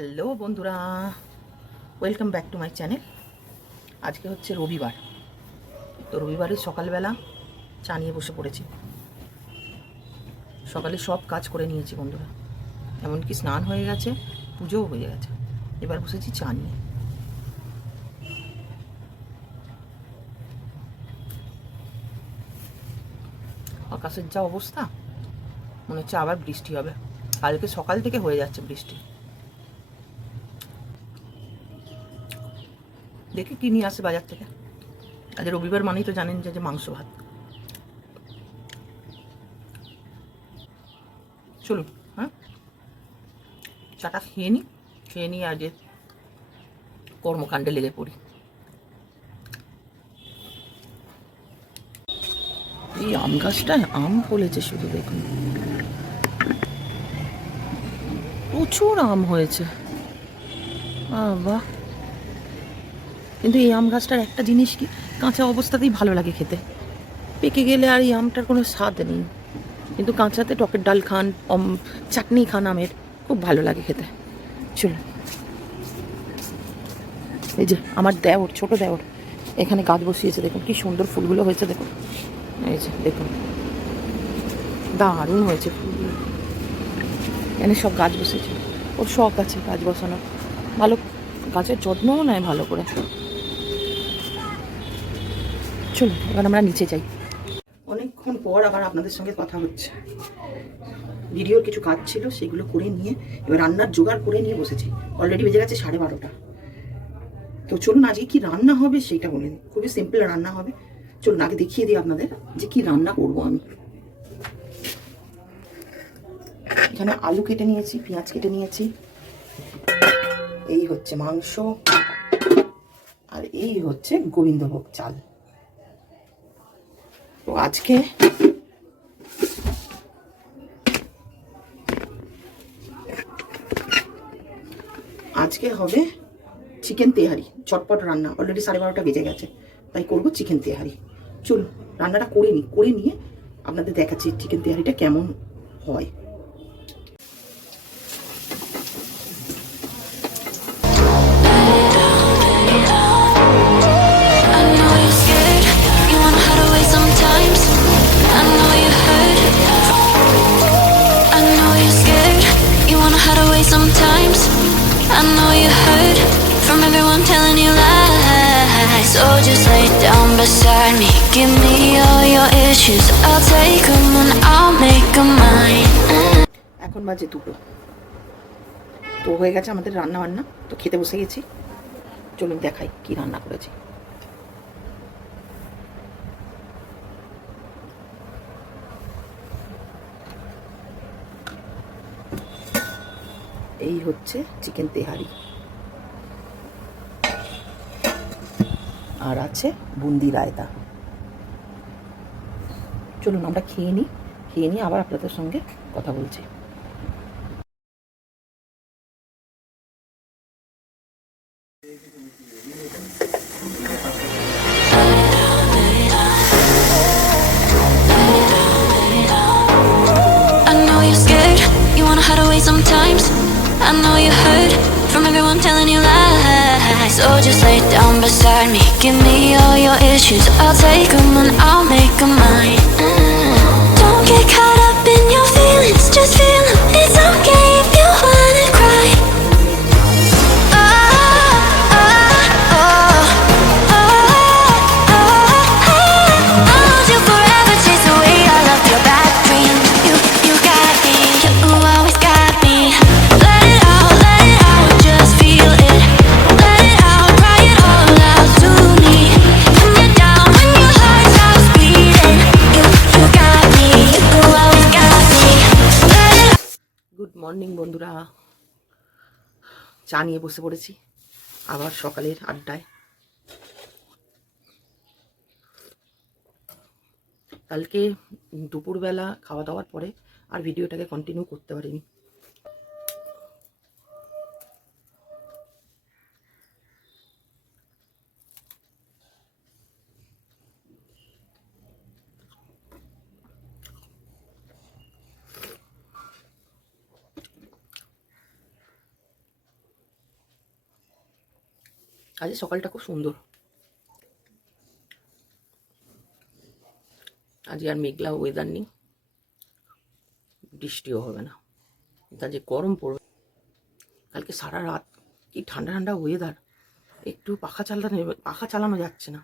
Hello বন্ধুরা, welcome back to my channel. আজকে হচ্ছে রবিবার, তো রবিবারের সকালবেলা চা নিয়ে বসে পড়েছি। সকালে সব কাজ করে নিয়েছি বন্ধুরা, এমনকি স্নান হয়ে গেছে, পুজোও হয়ে গেছে। এবার বসেছি চা নিয়ে। আকাশের যা অবস্থা, মনে হচ্ছে আবার বৃষ্টি হবে। কালকে সকাল থেকে হয়ে যাচ্ছে বৃষ্টি। দেখি কী নিয়ে আসে বাজার থেকে। আজ রবিবার মানেই তো জানেন যে মাংস ভাত। চলুন, হ্যাঁ, চাটা খেয়ে নিয়ে আজ কর্মকাণ্ডে লেগে পড়ি। এই আম গাছটায় আম ফলেছে, শুধু দেখুন, প্রচুর আম হয়েছে। বাহ! কিন্তু এই আম গাছটার একটা জিনিস কি, কাঁচা অবস্থাতেই ভালো লাগে খেতে। পেকে গেলে আর এই আমটার কোনো স্বাদ নেই, কিন্তু কাঁচাতে টকের ডাল খান, চাটনি খান আমের, খুব ভালো লাগে খেতে। চলুন, এই যে আমার দেওর, ছোট দেওর এখানে গাছ বসিয়েছে, দেখুন কি সুন্দর ফুলগুলো হয়েছে। দেখুন, এই যে দেখুন, দারুণ হয়েছে ফুলগুলো। এখানে সব গাছ বসিয়েছে, ওর শখ আছে গাছ বসানোর, ভালো গাছের যত্নও নেয় ভালো করে। চলুন এবার আমরা নিচে যাই। অনেকক্ষণ পর আবার আপনাদের সঙ্গে কথা হচ্ছে। ভিডিওর কিছু কাজ ছিল, সেগুলো করে নিয়ে এবার রান্নার জোগাড় করে নিয়ে বসেছি। অলরেডি বেজে গেছে 12:30। তো চলুন আজকে কি রান্না হবে সেটা বলে দিই। খুবই সিম্পল রান্না হবে। চলুন আগে দেখিয়ে দিই আপনাদের যে কি রান্না করব আমি। এখানে আলু কেটে নিয়েছি, পেঁয়াজ কেটে নিয়েছি, এই হচ্ছে মাংস, আর এই হচ্ছে গোবিন্দভোগ চাল। তো আজকে হবে চিকেন তেহারি, চটপট রান্না। অলরেডি 12:30 বেজে গেছে, তাই করবো চিকেন তেহারি। চলুন রান্নাটা করে নিয়ে আপনাদের দেখাচ্ছি চিকেন তেহারিটা কেমন হয়। Sometimes I know you heard from everyone telling you lies. So just lay down beside me, give me all your issues. I'll take them and I'll make them mine. এখন বাজে 2টো, তো হয়ে গেছে আমাদের রান্না বান্না, তো খেতে বসে গেছি। চলুন দেখাই কি রান্না করেছি। এই হচ্ছে চিকেন তেহারি, আর আছে বুন্দি রায়তা। চলুন আমরা খেয়ে নিয়ে আবার আপনাদের সঙ্গে কথা বলছি। Sometimes I know you heard from everyone telling you lies. So just lay down beside me, give me all your issues. I'll take them and I'll make them mine. Don't get caught up in your feelings, just feel them. It's okay if you wanna cry. I'll hold you forever, chase away all of your bad dreams. You got me, you always got me. Let it out, just feel it. Let it out, cry it all out to me. When you're down, when your heart stops beating. You got me, you always got me. Let it out. Good morning বন্ধুরা, চা নিয়ে বসে পড়েছি আবার সকালের আড্ডায়। কালকে দুপুরবেলা খাওয়া দাওয়ার পরে আর ভিডিওটাকে কন্টিনিউ করতে পারিনি। আজ সকালটা খুব সুন্দর, আজ আর মেঘলা ওয়েদার নেই, বৃষ্টিও হবে না, তা যে গরম পড়বে। কালকে সারা রাত কি ঠান্ডা ঠান্ডা ওয়েদার, একটু পাখা চালানো যাচ্ছে না।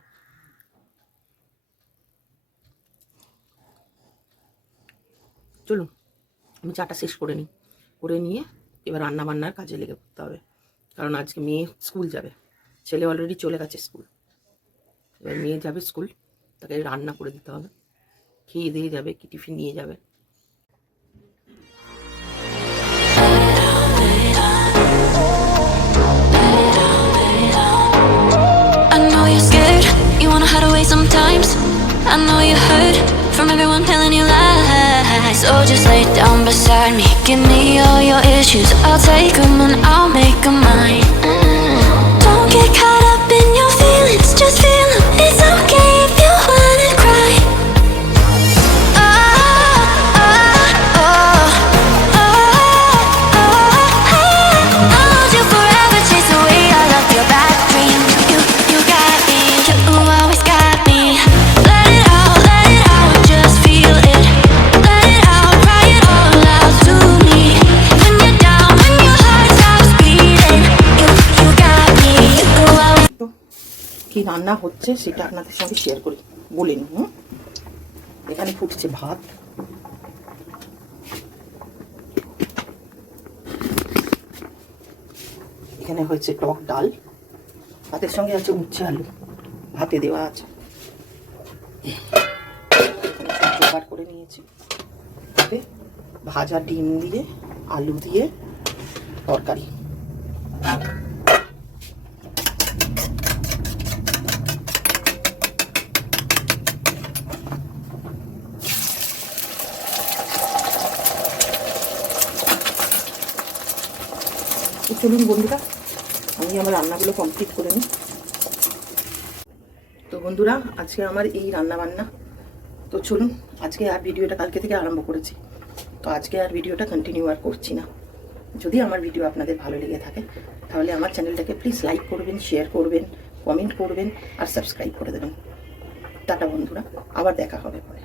চলুন আমি চাটা শেষ করে নিই, করে নিয়ে এবার রান্না বান্নার কাজে লেগে পড়তে হবে, কারণ আজকে মেয়ে স্কুল যাবে, ছেলে অলরেডি চলে গেছে স্কুল, এবার মেয়ে যাবে স্কুল, তাকে রান্না করে দিতে হবে, খেয়ে দিয়ে যাবে, কি টিফিন নিয়ে যাবে। I know you're scared, you wanna hide away sometimes. I know you heard from everyone telling you lies. So just lay down beside me, give me all your issues. I'll take them and I'll make them mine. Don't get caught up in your feelings, just feel them. It's okay if you wanna cry. Oh, oh, oh, oh, oh, oh. I'll hold you forever, chase away all of your bad dreams. You got me, you always got me. Let it out, just feel it. Let it out, cry it all out to me. When you're down, when your heart stops beating. You got me, you always. তো কি রান্না হচ্ছে সেটা আপনাদের সঙ্গে share করি, বলে নিই। এখানে ফুটছে ভাত, এখানে হয়েছে টক ডাল, ভাতের সঙ্গে আছে উচ্ছে আলু, ভাতে দেওয়া আছে, জোগাড় করে নিয়েছি। তবে ভাজা ডিম দিয়ে আলু দিয়ে তরকারি। চলুন বন্ধুরা আমি আমার রান্নাগুলো কমপ্লিট করে নিই। তো বন্ধুরা আজকে আমার এই রান্না বান্না, তো চলুন আজকে আর ভিডিওটা কালকে থেকে আরম্ভ করেছি, তো আজকে আর ভিডিওটা কন্টিনিউ আর করছি না। যদি আমার ভিডিও আপনাদের ভালো লেগে থাকে তাহলে আমার চ্যানেলটাকে প্লিজ লাইক করবেন, শেয়ার করবেন, কমেন্ট করবেন আর সাবস্ক্রাইব করে দেবেন। টাটা বন্ধুরা, আবার দেখা হবে পরে।